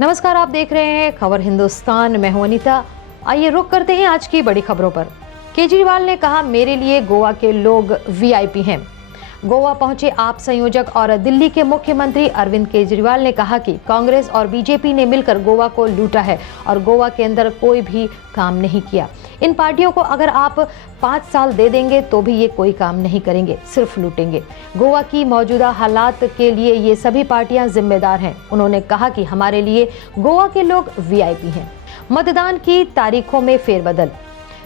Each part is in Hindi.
नमस्कार, आप देख रहे हैं खबर हिंदुस्तान। मैं हूं अनीता। आइए रुक करते हैं आज की बड़ी खबरों पर। केजरीवाल ने कहा, मेरे लिए गोवा के लोग वीआईपी हैं। गोवा पहुंचे आप संयोजक और दिल्ली के मुख्यमंत्री अरविंद केजरीवाल ने कहा कि कांग्रेस और बीजेपी ने मिलकर गोवा को लूटा है और गोवा के अंदर कोई भी काम नहीं किया। इन पार्टियों को अगर आप 5 साल दे देंगे तो भी ये कोई काम नहीं करेंगे, सिर्फ लूटेंगे। गोवा की मौजूदा हालात के लिए ये सभी पार्टियां जिम्मेदार हैं। उन्होंने कहा कि हमारे लिए गोवा के लोग वीआईपी हैं। मतदान की तारीखों में फेरबदल।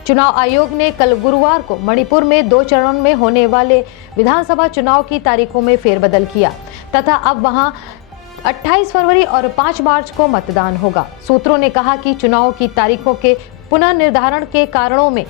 चुनाव आयोग ने कल गुरुवार को मणिपुर में 2 चरणों में होने वाले विधानसभा चुनाव की तारीखों में फेरबदल किया तथा अब वहां 28 फरवरी और 5 मार्च को मतदान होगा। सूत्रों ने कहा कि चुनाव की तारीखों के पुनर्निर्धारण के कारणों में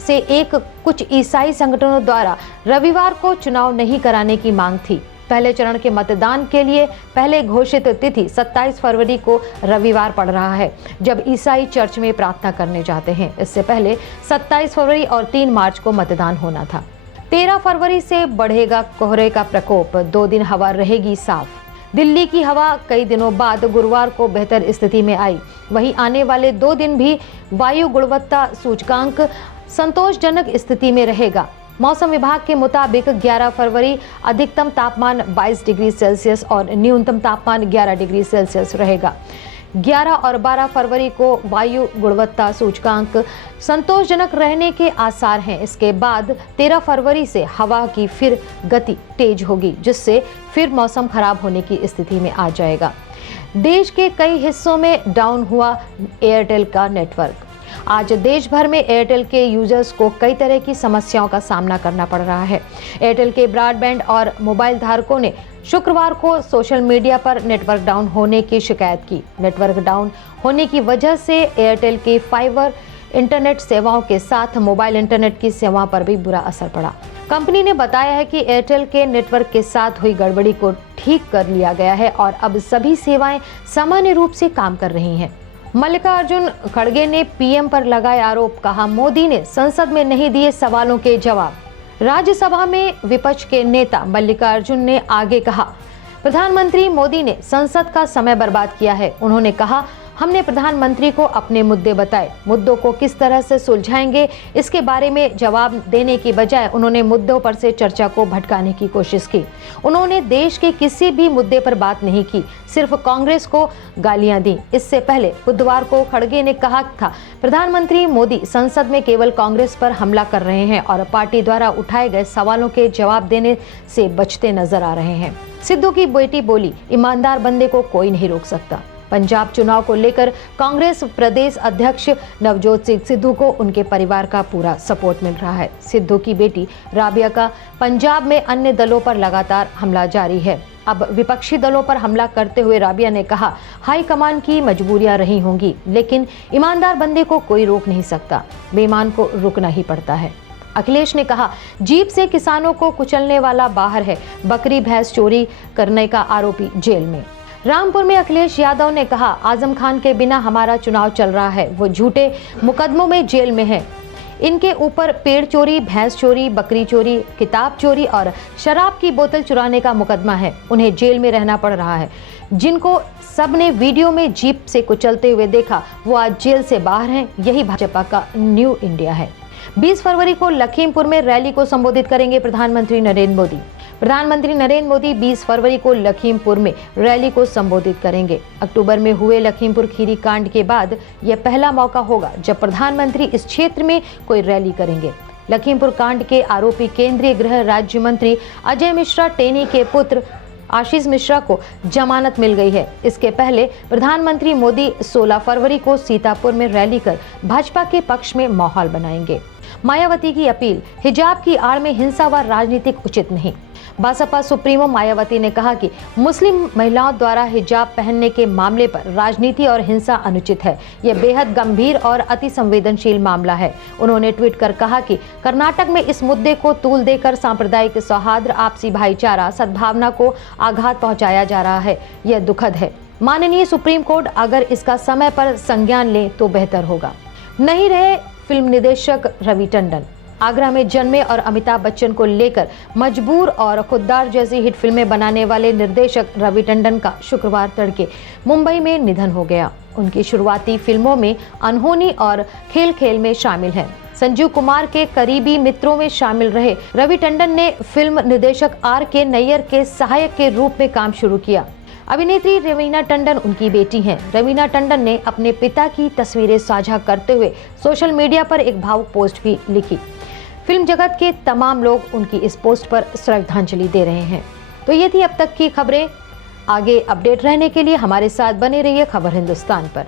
से एक कुछ ईसाई संगठनों द्वारा रविवार को चुनाव नहीं कराने की मांग थी। पहले चरण के मतदान के लिए पहले घोषित तिथि 27 फरवरी को रविवार पड़ रहा है, जब ईसाई चर्च में प्रार्थना करने जाते हैं। इससे पहले 27 फरवरी और 3 मार्च को मतदान होना था। 13 फरवरी से बढ़ेगा कोहरे का प्रकोप, 2 दिन हवा रहेगी साफ। दिल्ली की हवा कई दिनों बाद गुरुवार को बेहतर स्थिति में आई। वहीं आने वाले 2 दिन भी वायु गुणवत्ता सूचकांक संतोषजनक स्थिति में रहेगा। मौसम विभाग के मुताबिक 11 फरवरी अधिकतम तापमान 22 डिग्री सेल्सियस और न्यूनतम तापमान 11 डिग्री सेल्सियस रहेगा। 11 और 12 फरवरी को वायु गुणवत्ता सूचकांक संतोषजनक रहने के आसार हैं। इसके बाद 13 फरवरी से हवा की फिर गति तेज होगी, जिससे फिर मौसम खराब होने की स्थिति में आ जाएगा। देश के कई हिस्सों में डाउन हुआ एयरटेल का नेटवर्क। आज देश भर में एयरटेल के यूजर्स को कई तरह की समस्याओं का सामना करना पड़ रहा है। एयरटेल के ब्रॉडबैंड और मोबाइल धारकों ने शुक्रवार को सोशल मीडिया पर नेटवर्क डाउन होने की शिकायत की। नेटवर्क डाउन होने की वजह से एयरटेल के फाइबर इंटरनेट सेवाओं के साथ मोबाइल इंटरनेट की सेवाओं पर भी बुरा असर पड़ा। कंपनी ने बताया है कि एयरटेल के नेटवर्क के साथ हुई गड़बड़ी को ठीक कर लिया गया है और अब सभी सेवाएं सामान्य रूप से काम कर रही हैं। मल्लिकार्जुन खड़गे ने पीएम पर लगाए आरोप, कहा मोदी ने संसद में नहीं दिए सवालों के जवाब। राज्यसभा में विपक्ष के नेता मल्लिकार्जुन ने आगे कहा, प्रधानमंत्री मोदी ने संसद का समय बर्बाद किया है। उन्होंने कहा, हमने प्रधानमंत्री को अपने मुद्दे बताए, मुद्दों को किस तरह से सुलझाएंगे इसके बारे में जवाब देने की बजाय उन्होंने मुद्दों पर से चर्चा को भटकाने की कोशिश की। उन्होंने देश के किसी भी मुद्दे पर बात नहीं की, सिर्फ कांग्रेस को गालियां दी। इससे पहले बुधवार को खड़गे ने कहा था, प्रधानमंत्री मोदी संसद में केवल कांग्रेस पर हमला कर रहे हैं और पार्टी द्वारा उठाए गए सवालों के जवाब देने से बचते नजर आ रहे हैं। सिद्धू की बेटी बोली, ईमानदार बंदे को कोई नहीं रोक सकता। पंजाब चुनाव को लेकर कांग्रेस प्रदेश अध्यक्ष नवजोत सिंह सिद्धू को उनके परिवार का पूरा सपोर्ट मिल रहा है। सिद्धू की बेटी राबिया का पंजाब में अन्य दलों पर लगातार हमला जारी है। अब विपक्षी दलों पर हमला करते हुए राबिया ने कहा, हाईकमान की मजबूरियां रही होंगी, लेकिन ईमानदार बंदे को कोई रोक नहीं सकता, बेईमान को रुकना ही पड़ता है। अखिलेश ने कहा, जीप से किसानों को कुचलने वाला बाहर है, बकरी भैंस चोरी करने का आरोपी जेल में। रामपुर में अखिलेश यादव ने कहा, आजम खान के बिना हमारा चुनाव चल रहा है, वो झूठे मुकदमों में जेल में है। इनके ऊपर पेड़ चोरी, भैंस चोरी, बकरी चोरी, किताब चोरी और शराब की बोतल चुराने का मुकदमा है। उन्हें जेल में रहना पड़ रहा है। जिनको सबने वीडियो में जीप से कुचलते हुए देखा, वो आज जेल से बाहर हैं। यही भाजपा का न्यू इंडिया है। 20 फरवरी को लखीमपुर में रैली को संबोधित करेंगे प्रधानमंत्री नरेंद्र मोदी। प्रधानमंत्री नरेंद्र मोदी 20 फरवरी को लखीमपुर में रैली को संबोधित करेंगे। अक्टूबर में हुए लखीमपुर खीरी कांड के बाद यह पहला मौका होगा जब प्रधानमंत्री इस क्षेत्र में कोई रैली करेंगे। लखीमपुर कांड के आरोपी केंद्रीय गृह राज्य मंत्री अजय मिश्रा टेनी के पुत्र आशीष मिश्रा को जमानत मिल गई है। इसके पहले प्रधानमंत्री मोदी 16 फरवरी को सीतापुर में रैली कर भाजपा के पक्ष में माहौल बनाएंगे। मायावती की अपील, हिजाब की आड़ में हिंसा व राजनीतिक उचित नहीं। बसपा सुप्रीमो मायावती ने कहा कि मुस्लिम महिलाओं द्वारा हिजाब पहनने के मामले पर राजनीति और हिंसा अनुचित है। यह बेहद गंभीर और अति संवेदनशील मामला है। उन्होंने ट्वीट कर कहा कि कर्नाटक में इस मुद्दे को तूल देकर सांप्रदायिक सौहार्द, आपसी भाईचारा, सद्भावना को आघात पहुंचाया जा रहा है। यह दुखद है। माननीय सुप्रीम कोर्ट अगर इसका समय पर संज्ञान ले तो बेहतर होगा। नहीं रहे फिल्म निदेशक रवि टंडन। आगरा में जन्मे और अमिताभ बच्चन को लेकर मजबूर और खुद्दार जैसी हिट फिल्में बनाने वाले निर्देशक रवि टंडन का शुक्रवार तड़के मुंबई में निधन हो गया। उनकी शुरुआती फिल्मों में अनहोनी और खेल खेल में शामिल है। संजीव कुमार के करीबी मित्रों में शामिल रहे रवि टंडन ने फिल्म निर्देशक R.K. नैयर के सहायक के रूप में काम शुरू किया। अभिनेत्री रवीना टंडन उनकी बेटी हैं। रवीना टंडन ने अपने पिता की तस्वीरें साझा करते हुए सोशल मीडिया पर एक भावुक पोस्ट भी लिखी। फिल्म जगत के तमाम लोग उनकी इस पोस्ट पर श्रद्धांजलि दे रहे हैं। तो ये थी अब तक की खबरें। आगे अपडेट रहने के लिए हमारे साथ बने रहिए खबर हिंदुस्तान पर।